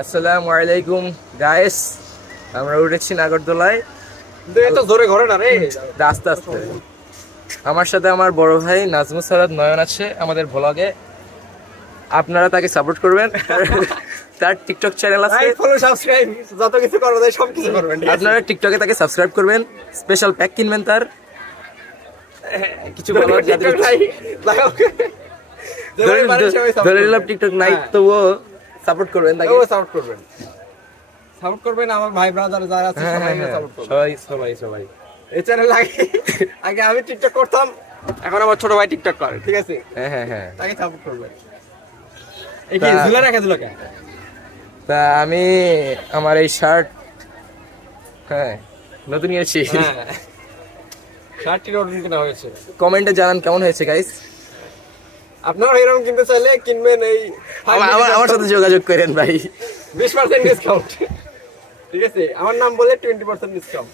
আসসালামু আলাইকুম গাইস, আমরা উঠেছি নাগরদোলায়। জোরে ঘরে না রে, আস্তে আস্তে। আমার সাথে আমার বড় ভাই নাজমুল সারাদ নয়ন আছে আমাদের ব্লগে। আপনারা তাকে সাপোর্ট করবেন। তার টিকটক চ্যানেল আছে, ফলো সাবস্ক্রাইব যত কিছু করবে তাই সব কিছু করবেন। আপনারা টিকটকে তাকে সাবস্ক্রাইব করবেন, স্পেশাল প্যাক কিনবেন তার। কিছু বলার ধরে নিলাম টিকটক নাই, তবুও সাপোর্ট করবেন তাকে। সাপোর্ট করবেন আমার ভাই ব্রাদার যারা আছে সবাইকে সাপোর্ট করবেন। সবাই এই চ্যানেল আগে আমি টিকটক করতাম, এখন আমার ছোট ভাই টিকটক করে, ঠিক আছে? হ্যাঁ তাকে সাপোর্ট করবেন। এই কি ঝুলা রাখা দিল কেন? তা আমি আমার এই শার্ট নতুন নিয়েছি। শার্টটির অর্ডার কেনা হয়েছে। কমেন্টে জানান কেমন হয়েছে গাইস। আপনারা এরকম কিনতে চাইলে কিনবেন, এই আমার সাথে যোগাযোগ করেন ভাই, 20% ডিসকাউন্ট, ঠিক আছে? আমার নাম বলে 20% ডিসকাউন্ট।